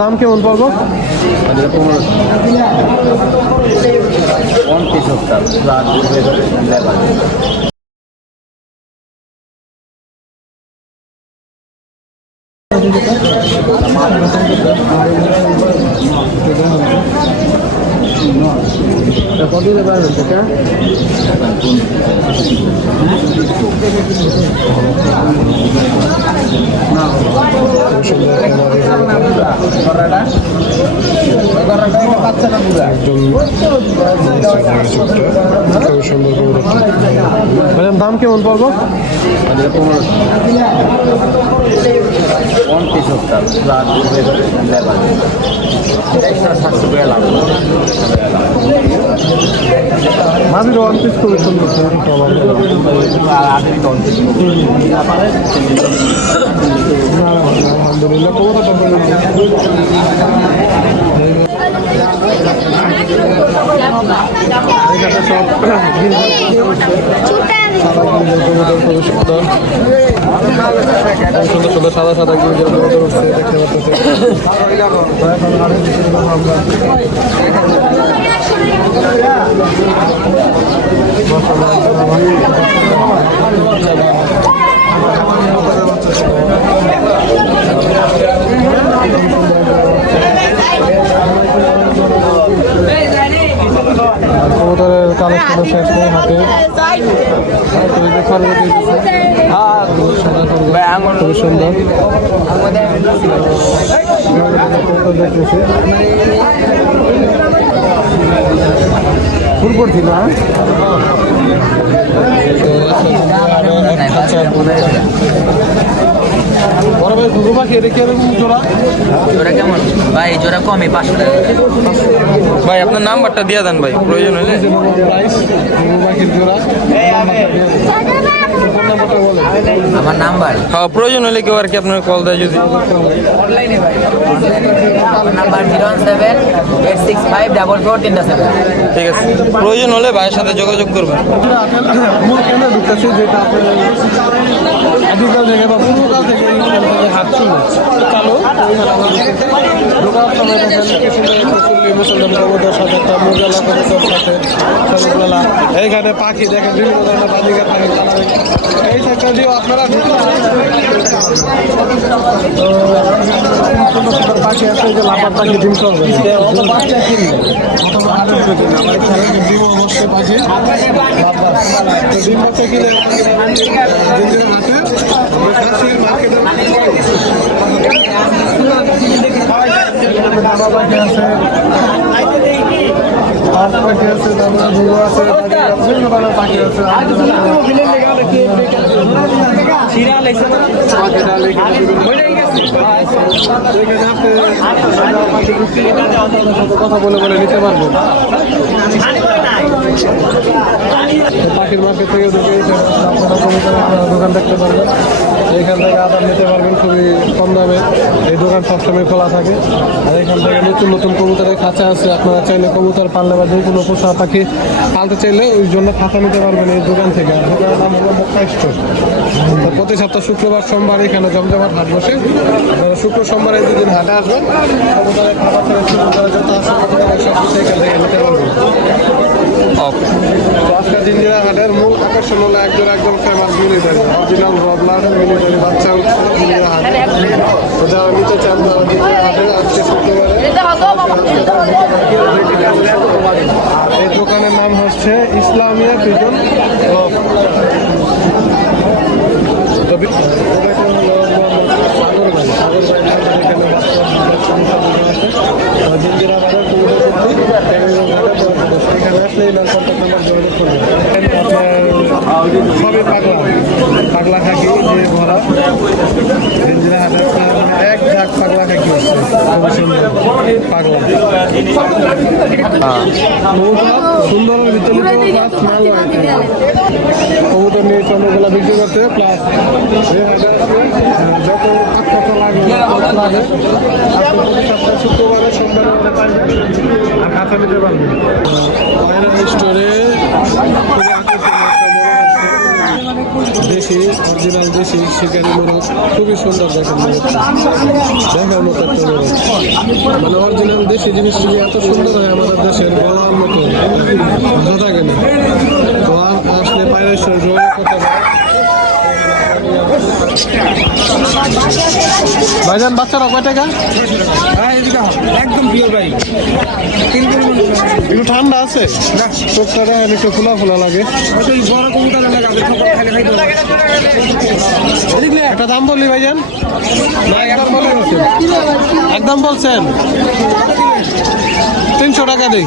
দাম কেমন পড়ব পারবেন সেটা ম্যাডাম দাম কেমন পড়ব? পঞ্চাশ সপ্তাহ টাকা ওয়ান পিস খুবই সুন্দর সাদা সাদা গিয়ে দেখতে কবুতরের কালেকশন শেষ নেই হাতে। খুবই সুন্দর। কবুতর দেখতেছি। ফুলপুর ছিল হ্যাঁ? বড় ভাই ঘুঘু পাখি এটা কীরকম জোড়া? জোড়া কেমন? ভাই জোড়া কমই পাঁচশো টাকা। ভাই আপনার নাম্বারটা দিয়ে দেন ভাই প্রয়োজন হলে। আমার নাম্বার? হ্যাঁ প্রয়োজন হলে কেউ আর কি আপনার কল দেয় যদি। Number zero one seven eight six five double four তিনটা সেভেন। ঠিক আছে। প্রয়োজন হলে ভাইয়ের সাথে যোগাযোগ করবেন। কেন আদিকাল থেকে বা পূর্বকাল থেকে হাত চালু ঢোকার সময় দেখেন কি সুন্দর একটা চল্লি মুসলমান কবুতর সাথে সবুজবেলা এইখানে পাখি দেখেন বিভিন্ন ধরনের থাকে এই সাইডটা দিয়েও আপনারা তো সুন্দর সুন্দর পাখি আছে যে লাপার পাখি ডিম করবে অত পাখি কিনবে অত পাখি কিনবে আমার এখানে ডিম অবশ্যই পাখি ডিম বাচ্চা কিনে দিনের হাতে রাজশাহীর মার্কেটে পাখি আছে হাঁস আছে কথা বলে বলে নিতে পারবেন পাখির মার্কেট থেকে ঢুকে দোকান দেখতে পারবেন এইখান থেকে আদার নিতে পারবেন খুবই কম দামে। এই দোকান সবসময় খোলা থাকে। আর এখান থেকে নতুন নতুন কবুতরের খাঁচা আছে। আপনারা চাইলে কবুতর পাললে বা যে কোনো পোষা পাখি পালতে চাইলে ওই জন্য খাঁচা নিতে পারবেন এই দোকান থেকে। আর দোকানের নাম হলো প্রতি সপ্তাহ শুক্রবার, সোমবার এখানে জমজমাট হাট বসে। শুক্র, সোমবার এই দুদিন হাটে আসবেন। কবুতরের খাবার থেকে যত আছে, কবুতরের সব কিছু এখান থেকে নিতে পারবেন। তো আজকের জিঞ্জিরা হাটের মূল আকর্ষণ হলো একজন একদম ফেমাস মিলিটারি অরিজিনাল রবলার মিলিটারি বাচ্চা জিঞ্জিরা হাট। যারা নিতে চান তারা হাটে আজকে শুক্রবারে। আর এই দোকানের নাম হচ্ছে ইসলামিয়া পিজন ক্লাব তো বি- এটা হলো সাগর বাড়ি সাগর বাড়ি এখানে তো জিঞ্জিরা বাজার কুমিল্লা কর্তৃক এখানে আসলে এই কন্ট্যাক্ট নাম্বার যোগাযোগ করবেন আপনার সবই পাগলা পাগলা খাকি যে ভরা জিঞ্জিরা হাটে আপনার মানে এক ঝাঁক পাগলা খাকি হচ্ছে খুবই সুন্দর পাগলা কবুতর সুন্দরের ভিতরে তো প্লাস মাল কবুতর নিয়ে চন্দ্রগুলা বিক্রি করতে প্লাস যত কত লাগে লাগে আপনি সপ্তাহে শুক্রবারে সোমবারে খুবই আকর্ষণীয় একটা মনে হচ্ছে দেশি, অরিজিনাল দেশি শিকারি মোরগ খুবই সুন্দর দেখেন। দেখার মতো একটা মোরগ মানে অরিজিনাল দেশি জিনিসটি এত সুন্দর হয় আমাদের দেশের বলার মতো। ভালো থাকে না আসলে বাইরের জোর কথা ভাইজান বাচ্চারা কয় টাকা? একদম পিওর ভাই। একটু ঠান্ডা আছে? চোখটা একটু খোলা খোলা লাগে। একটা দাম বললি ভাইজান। একদম বলছেন। তিনশো টাকা দিই।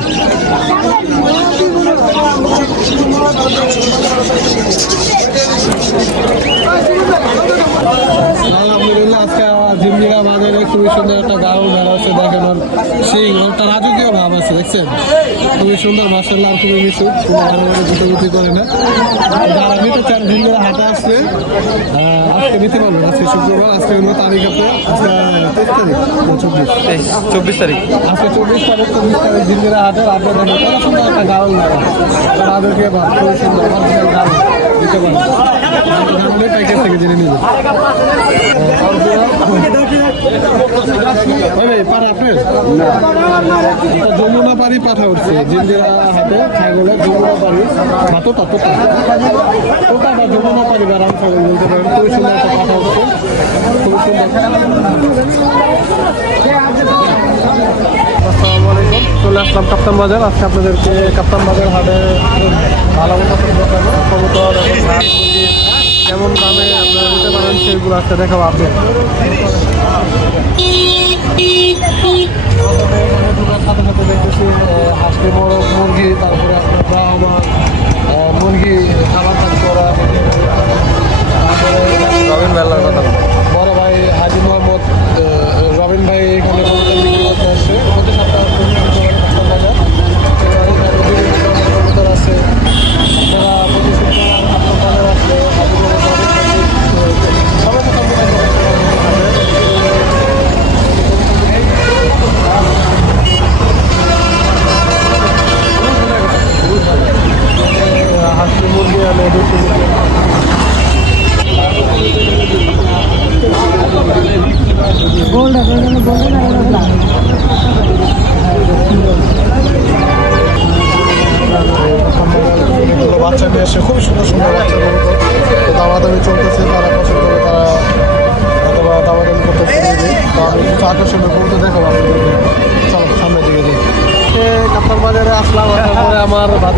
আলহামদুলিল্লাহ আজকে জিমজিরা বাজারে খুবই সুন্দর একটা গাড়ো ভেড়া আছে দেখেন ওর সিং ওরটা রাজকীয় ভাব আছে খুবই সুন্দর মার্শাল্লাহ আর মিশুক কোনো গাড়ো গাড়ো গুটোগুটি করে না। যারা নিতে চান আহ, আজকে নিতে পারবেন আজকে শুক্রবার আজকে হলো তারিখ আছে আজকে তেইশ তারিখ চব্বিশ। তারিখ। আজকে চব্বিশ তারিখ চব্বিশ তারিখ জিমজিরা হাটের আপনার দেখেন কত সুন্দর একটা গাউন লাগে তাদেরকে ভাব খুবই সুন্দর দিতে পারেন যমুনা পাড়ি পাঠা উঠছে জিন্দিরা হাতে ছাগলের যমুনা পাড়ি হাতোটা তোটা তোটা বা যমুনা পাড়ি বা রাম ছাগল বলতে পারেন খুবই সুন্দর পাঠা উঠছে খুবই সুন্দর আসসালামু চলে আসলাম কাপ্তান বাজার। আজকে আপনাদেরকে কাপ্তান বাজার হাটে ভালো মতো দোকানে কবুতর কেমন দামে আপনারা নিতে পারেন, সেগুলো আজকে দেখাবো হাঁসটি মোরগ, তারপরে আপনার ব্রাহ্মা মুরগি খাবার করা, তারপরে বেলার কথা।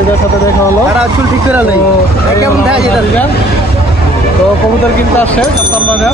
ভাতিজার সাথে দেখা হলো। চুল ঠিক করে নেই। কেমন দেখা যেটা? তো কবুতর কিনতে আসছে কাপ্তার বাজার।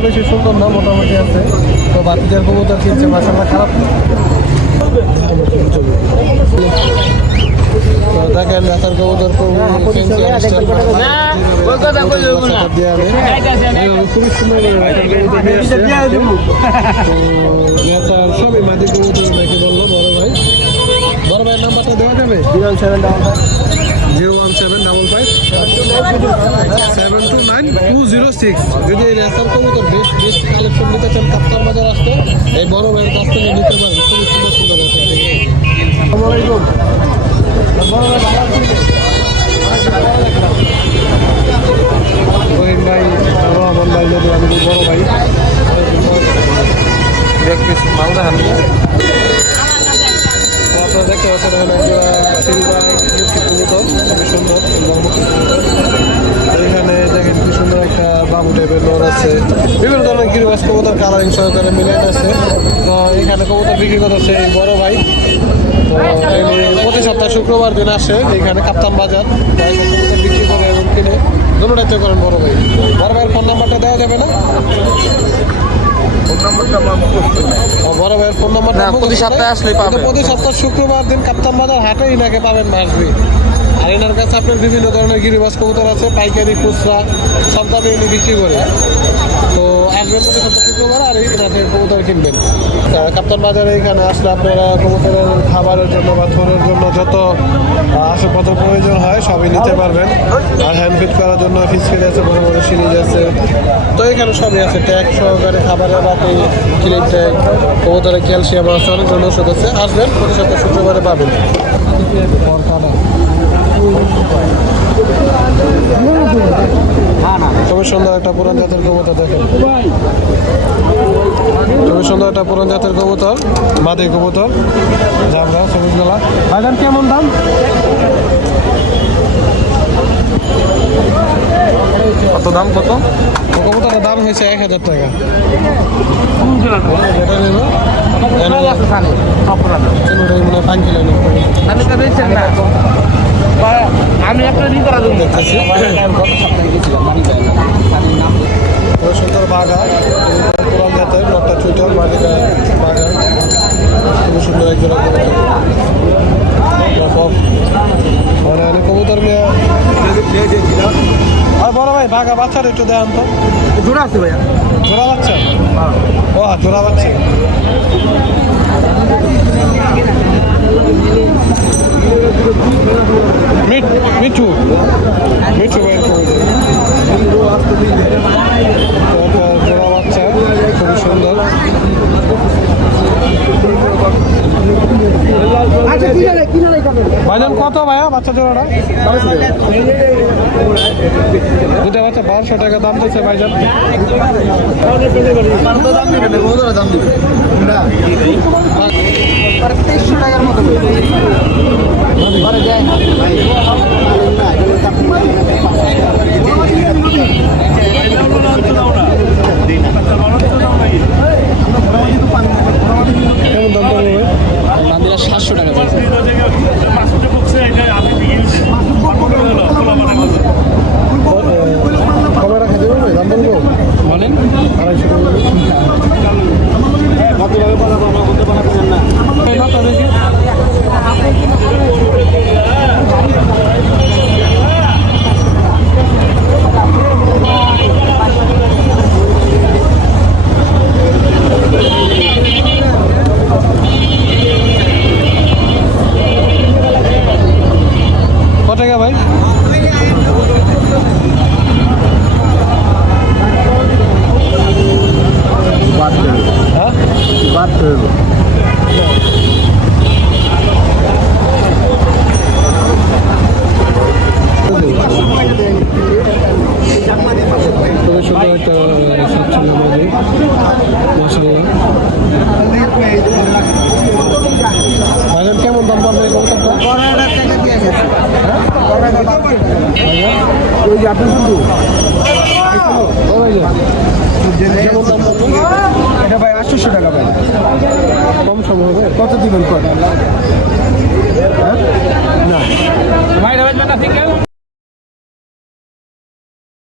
বেশি সুন্দর না মোটামুটি আছে তো বাতিজার কবুতর কিনছে মাসাল্লাহ খারাপ না দেখেন নেতার কবুতর খুবই সুন্দর সবই মাটি কবুতর নাকি বলল বড় ভাই বড় ভাইয়ের নাম্বারটা দেওয়া যাবে zero seven double five seven two nine two zero six যদি এই রেসার কবুতর বেশ বেশ কালেকশন নিতে চান কাপ্তার বাজার আসতে। এই বড় ভাইয়ের কাছ থেকে নিতে পারেন। খুবই সুন্দর সুন্দর ভাই রহমান ভাই, যদি আমি বড় ভাই। দেখ পিস মাল দেখান তো আপনারা দেখতে পাচ্ছেন এখানে খুবই সুন্দর সিলভার এখানে দেখেন কি সুন্দর একটা বাবু টাইপের লোর আছে। বিভিন্ন ধরনের গিরিবাস কবুতর কালারিং সহকারে মিলে আছে। এখানে কবুতর বিক্রি করতেছে এই বড় ভাই। তো প্রতি সপ্তাহ শুক্রবার দিন আসে এখানে কাপ্তান বাজার। কবুতর বিক্রি করে এবং কিনে দুটোটাই করেন বড় ভাই। বড় ভাইয়ের ফোন নাম্বারটা দেওয়া যাবে না? ও, বড় ভাইয়ের ফোন নাম্বার না, প্রতি সপ্তাহে আসলেই পাবেন। প্রতি সপ্তাহ শুক্রবার দিন কাপ্তান বাজার হাটে ইনাকে পাবেন মাসবি। আর এনার কাছে আপনার বিভিন্ন ধরনের গিরিবাস কবুতর আছে পাইকারি খুচরা সব দামে ইনি বিক্রি করে। কিনবেন। কাপ্তান বাজারে এখানে আসলে আপনারা কবুতরের খাবারের জন্য বা থোরের জন্য যত আসবাবপত্র প্রয়োজন হয়, সবই নিতে পারবেন। আর হ্যান্ড ফিট করার জন্য ফিসকিট আছে বড় বড় সিরিজ আছে তো এখানে সবই আছে ট্যাগ সহকারে খাবারের বাটি ক্লিন ট্যাগ কবুতরের ক্যালসিয়াম আছে, অনেক ধরনের ওষুধ আছে। আসবেন প্রতি শুক্রবারে পাবেন। খুবই সুন্দর একটা পুরান জাতের কবুতর দেখেন খুবই সুন্দর একটা পুরান জাতের কবুতর মাদি কবুতর জামরা সবুজ গলা কেমন দাম? কত দাম কত? কবুতরের দাম হয়েছে এক হাজার টাকা। এটা নেব। চিনুটাই পাঁচ কিলো নেব। আমি একটা দেবো দেখতেছি খুব সুন্দর বাগা পুরান জাতের নটটা চুইটার মালিকা বাগা খুব সুন্দর একজন মানে আমি কবুতর নিয়ে আর বড় ভাই বাঘা বাচ্চার একটু দেখান তো। জোড়া আছে ভাইয়া। জোড়া বাচ্চা? ও জোড়া বাচ্চা মিঠ মিঠু মিঠু ভাইয়ের কবুতর একটা জোড়া বাচ্চা খুবই সুন্দর ভাইজান কত ভাইয়া, বাচ্চা জোড়াটা। দুটা বাচ্চা, বারোশো টাকা দাম দিচ্ছে ভাইজান। কেমন দাম পড়বে? ভাই সাতশো টাকা চাইছে কবে রাখা যাবে ভাই দাম বলব বলেন আড়াইশো টাকা এই মাথা দেখি কত টাকা ভাই